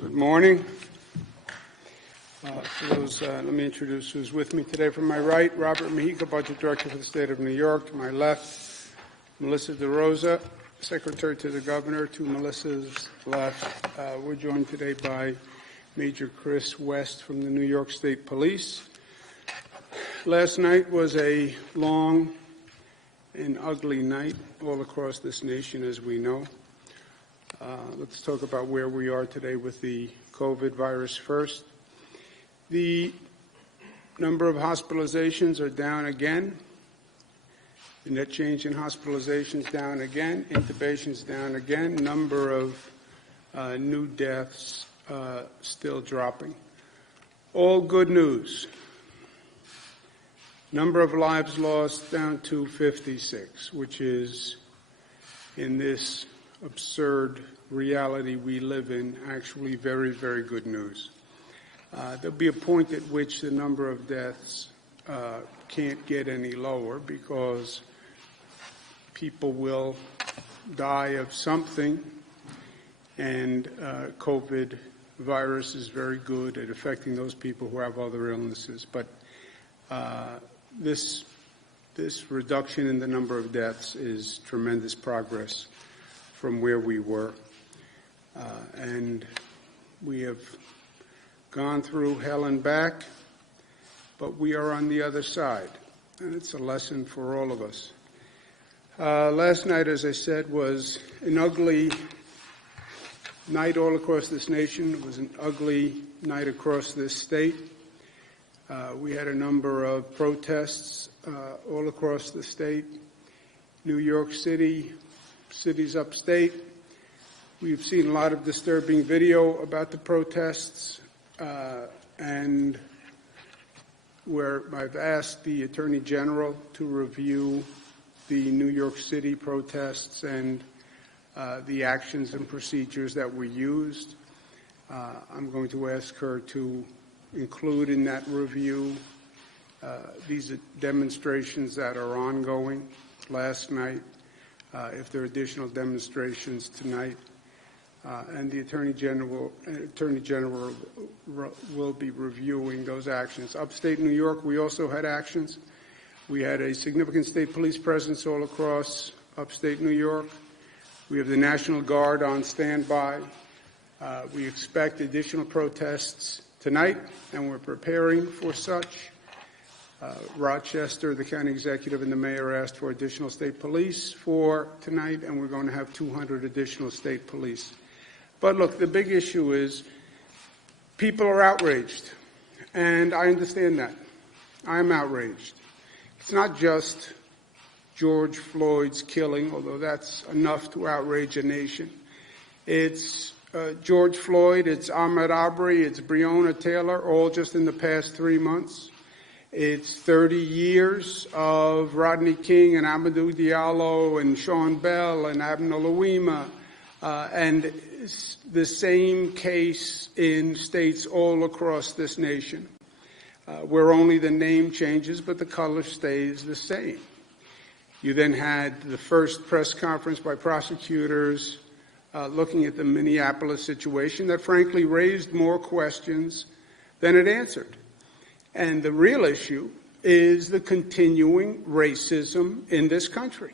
Good morning. For those, let me introduce who's with me today. From my right, Robert Mejica, Budget Director for the State of New York. To my left, Melissa DeRosa, Secretary to the Governor. To Melissa's left, we're joined today by Major Chris West from the New York State Police. Last night was a long and ugly night all across this nation, as we know. Let's talk about where we are today with the COVID virus first. The number of hospitalizations are down again. The net change in hospitalizations down again. Intubations down again. Number of new deaths still dropping. All good news. Number of lives lost down to 56, which is, in this absurd reality we live in, actually very, very good news. There'll be a point at which the number of deaths can't get any lower because people will die of something, and COVID virus is very good at affecting those people who have other illnesses. But this reduction in the number of deaths is tremendous progress from where we were. And we have gone through hell and back, but we are on the other side. And it's a lesson for all of us. Last night, as I said, was an ugly night all across this nation. It was an ugly night across this state. We had a number of protests all across the state. New York City, cities upstate. We've seen a lot of disturbing video about the protests, and where I've asked the Attorney General to review the New York City protests and the actions and procedures that were used. I'm going to ask her to include in that review these demonstrations that are ongoing last night, if there are additional demonstrations tonight, and the Attorney General will be reviewing those actions. Upstate New York, we also had actions. We had a significant state police presence all across upstate New York. We have the National Guard on standby. We expect additional protests tonight, and we're preparing for such. Rochester, the county executive, and the mayor asked for additional state police for tonight, and we're going to have 200 additional state police. But look, the big issue is people are outraged, and I understand that. I'm outraged. It's not just George Floyd's killing, although that's enough to outrage a nation. It's George Floyd, it's Ahmaud Arbery, it's Breonna Taylor, all just in the past 3 months. It's 30 years of Rodney King and Amadou Diallo and Sean Bell and Abner Louima, and the same case in states all across this nation, where only the name changes but the color stays the same. You then had the first press conference by prosecutors looking at the Minneapolis situation that frankly raised more questions than it answered. And the real issue is the continuing racism in this country.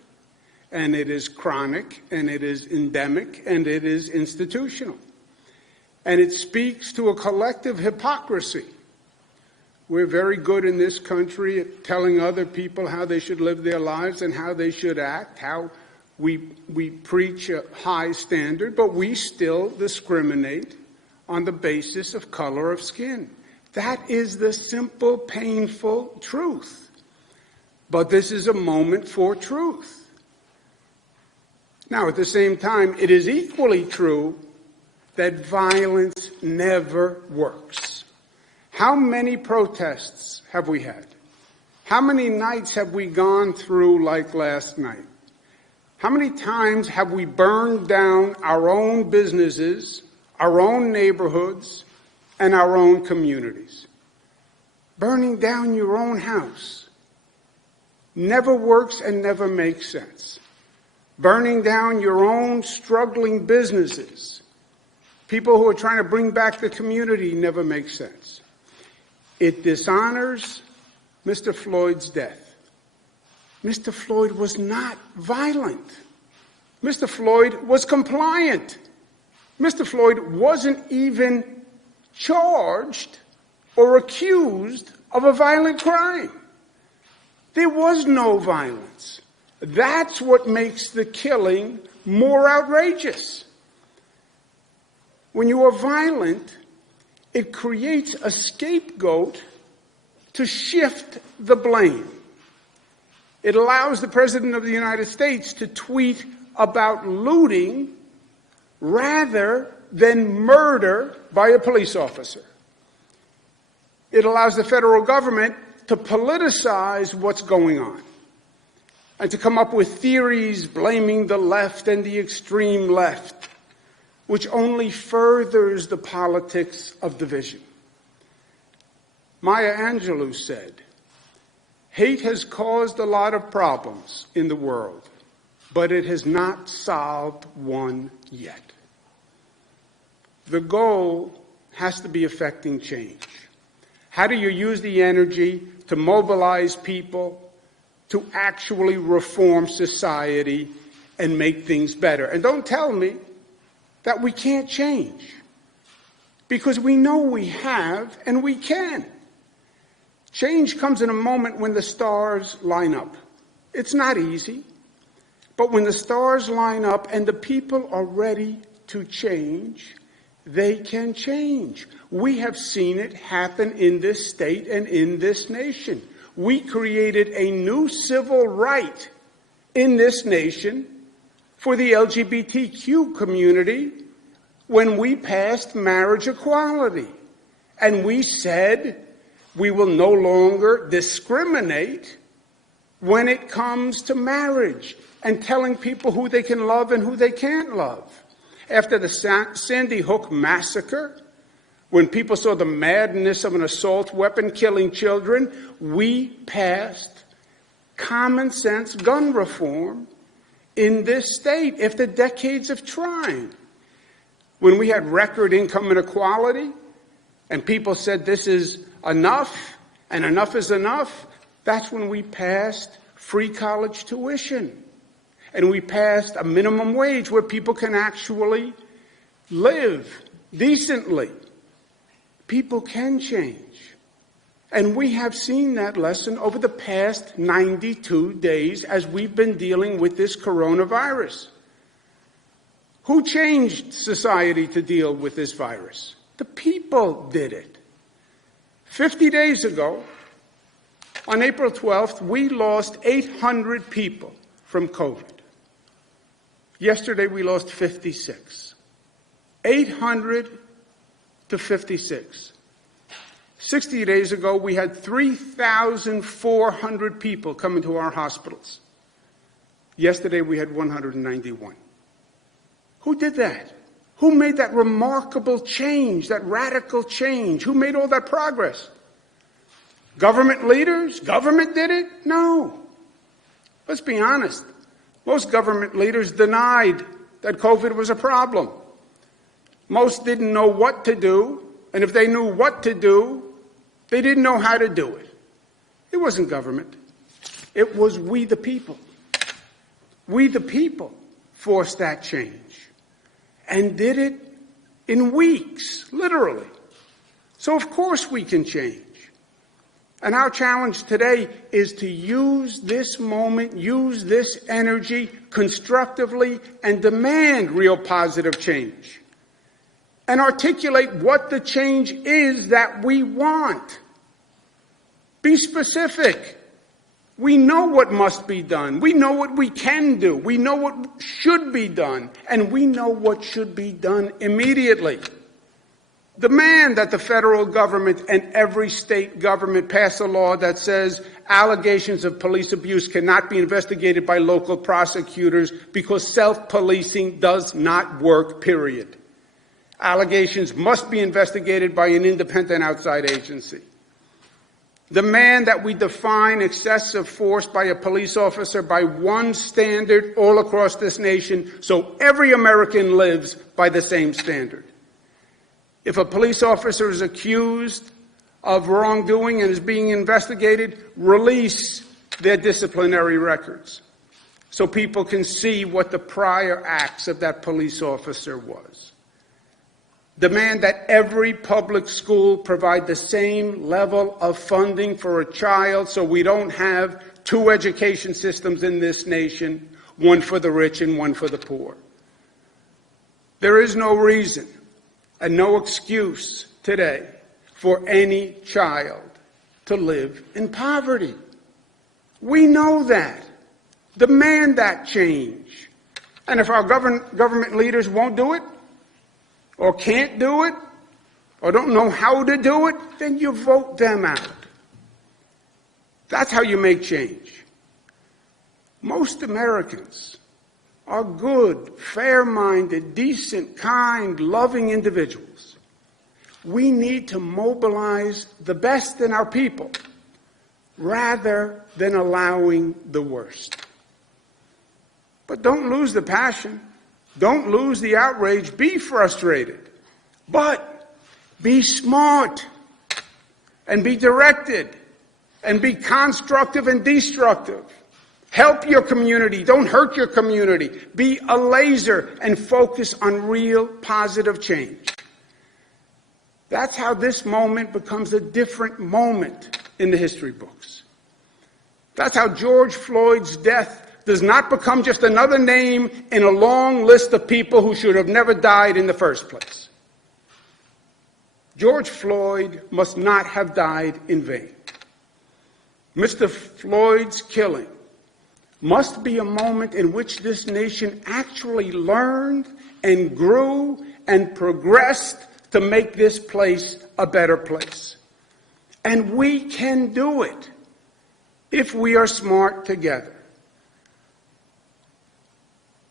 And it is chronic, and it is endemic, and it is institutional. And it speaks to a collective hypocrisy. We're very good in this country at telling other people how they should live their lives and how they should act, how we preach a high standard, but we still discriminate on the basis of color of skin. That is the simple, painful truth. But this is a moment for truth. Now, at the same time, it is equally true that violence never works. How many protests have we had? How many nights have we gone through like last night? How many times have we burned down our own businesses, our own neighborhoods, and our own communities? Burning down your own house never works and never makes sense. Burning down your own struggling businesses people who are trying to bring back the community never make sense. It dishonors Mr. Floyd's death. Mr. Floyd was not violent. Mr. Floyd was compliant. Mr. Floyd wasn't even charged or accused of a violent crime. There was no violence. That's what makes the killing more outrageous. When you are violent, it creates a scapegoat to shift the blame. It allows the President of the United States to tweet about looting rather than murder by a police officer. It allows the federal government to politicize what's going on and to come up with theories blaming the left and the extreme left, which only furthers the politics of division. Maya Angelou said, "Hate has caused a lot of problems in the world, but it has not solved one yet." The goal has to be affecting change. How do you use the energy to mobilize people to actually reform society and make things better? And don't tell me that we can't change, because we know we have and we can. Change comes in a moment when the stars line up. It's not easy, but when the stars line up and the people are ready to change, they can change. We have seen it happen in this state and in this nation. We created a new civil right in this nation for the LGBTQ community when we passed marriage equality. And we said we will no longer discriminate when it comes to marriage and telling people who they can love and who they can't love. After the Sandy Hook massacre, when people saw the madness of an assault weapon killing children, we passed common sense gun reform in this state after decades of trying. When we had record income inequality and people said this is enough and enough is enough, that's when we passed free college tuition. And we passed a minimum wage where people can actually live decently. People can change. And we have seen that lesson over the past 92 days as we've been dealing with this coronavirus. Who changed society to deal with this virus? The people did it. 50 days ago, on April 12th, we lost 800 people from COVID. Yesterday, we lost 56. 800 to 56. 60 days ago, we had 3,400 people come into our hospitals. Yesterday, we had 191. Who did that? Who made that remarkable change, that radical change? Who made all that progress? Government leaders? Government did it? No. Let's be honest. Most government leaders denied that COVID was a problem. Most didn't know what to do, and if they knew what to do, they didn't know how to do it. It wasn't government. It was we the people. We the people forced that change and did it in weeks, literally. So of course we can change. And our challenge today is to use this moment, use this energy constructively, and demand real positive change. And articulate what the change is that we want. Be specific. We know what must be done. We know what we can do. We know what should be done. And we know what should be done immediately. Demand that the federal government and every state government pass a law that says allegations of police abuse cannot be investigated by local prosecutors because self-policing does not work, period. Allegations must be investigated by an independent outside agency. Demand that we define excessive force by a police officer by one standard all across this nation so every American lives by the same standard. If a police officer is accused of wrongdoing and is being investigated, release their disciplinary records so people can see what the prior acts of that police officer was. Demand that every public school provide the same level of funding for a child so we don't have two education systems in this nation, one for the rich and one for the poor. There is no reason and no excuse today for any child to live in poverty. We know that. Demand that change. And if our government leaders won't do it, or can't do it, or don't know how to do it, then you vote them out. That's how you make change. Most Americans are good, fair-minded, decent, kind, loving individuals. We need to mobilize the best in our people rather than allowing the worst. But don't lose the passion. Don't lose the outrage. Be frustrated. But be smart and be directed and be constructive and destructive. Help your community. Don't hurt your community. Be a laser and focus on real positive change. That's how this moment becomes a different moment in the history books. That's how George Floyd's death does not become just another name in a long list of people who should have never died in the first place. George Floyd must not have died in vain. Mr. Floyd's killing must be a moment in which this nation actually learned and grew and progressed to make this place a better place. And we can do it if we are smart together.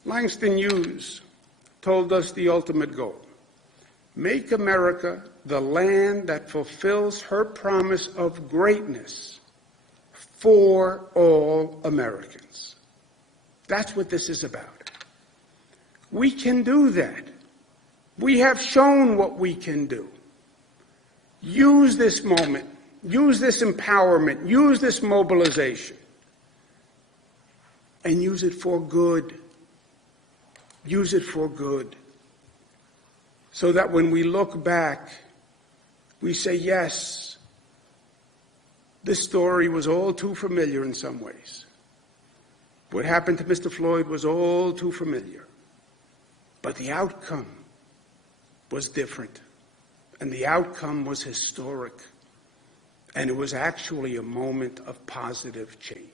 Langston Hughes told us the ultimate goal: make America the land that fulfills her promise of greatness for all Americans. That's what this is about. We can do that. We have shown what we can do. Use this moment. Use this empowerment. Use this mobilization. And use it for good. Use it for good. So that when we look back, we say, yes, this story was all too familiar in some ways. What happened to Mr. Floyd was all too familiar. But the outcome was different. And the outcome was historic. And it was actually a moment of positive change.